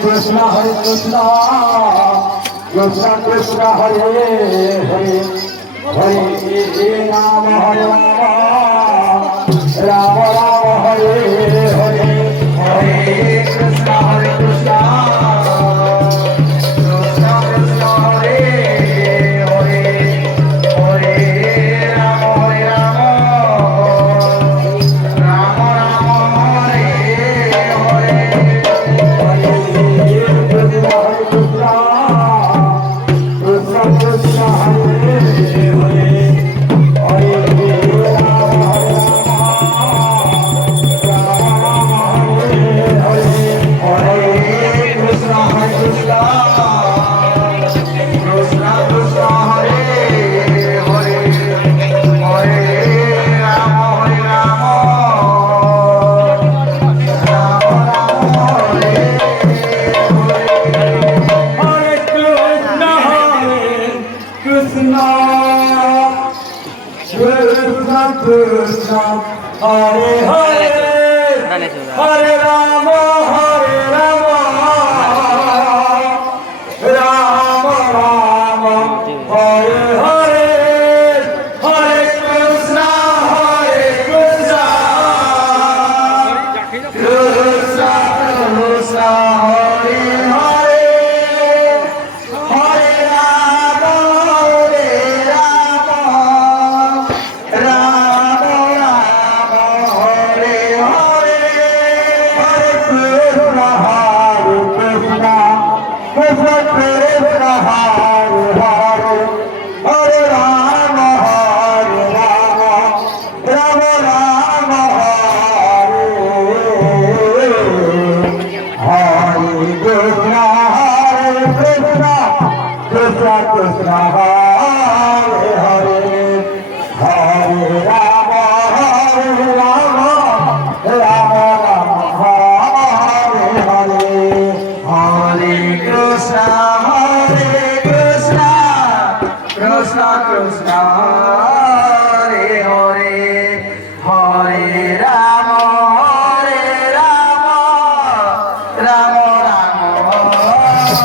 Krishna Hare Krishna Krishna Krishna Hare Hare Hare Rama Hare Rama Rama Rama Hare Hare Hare Krishna Hare Krishna Krishna Krishna Hare Hare Hare Rama Hare Rama Rama Rama Hare Hare Krishna Hare Hare Hare Rama Hare Rama Rama Rama Hare Hare Hare Krishna Hare Krishna Krishna Krishna Hare Hare Hare Rama Hare Rama Rama Rama Hare Hare Hare Krishna Hare Krishna Krishna Krishna Hare Hare Hare Rama Hare Rama Rama Rama Hare Hare Krishna Hare Krishna Krishna Krishna Hare Hare Hare Rama Hare Rama Rama Rama Hare Hare Hare Krishna Hare Krishna Krishna Krishna Hare Hare Hare Rama Hare Rama Rama Rama Hare Hare